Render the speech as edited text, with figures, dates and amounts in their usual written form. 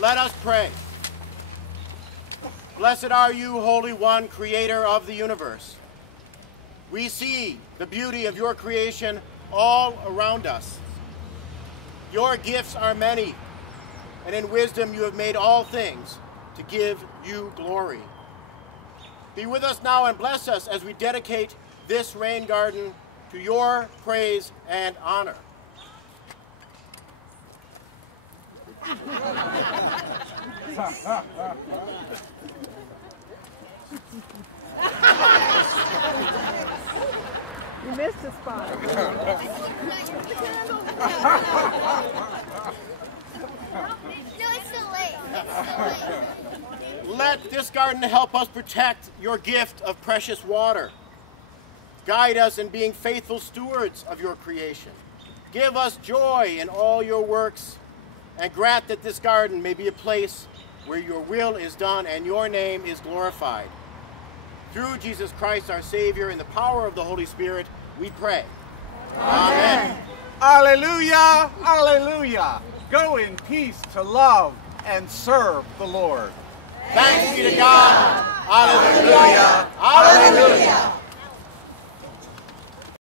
Let us pray. Blessed are you, Holy One, Creator of the universe. We see the beauty of your creation all around us. Your gifts are many, and in wisdom you have made all things to give you glory. Be with us now and bless us as we dedicate this rain garden to your praise and honor. You missed a spot. No, it's too late. Let this garden help us protect your gift of precious water. Guide us in being faithful stewards of your creation. Give us joy in all your works, and grant that this garden may be a place where your will is done and your name is glorified. Through Jesus Christ our Savior, in the power of the Holy Spirit, we pray. Amen. Alleluia, alleluia. Go in peace to love and serve the Lord. Thanks be to God. Alleluia. Alleluia.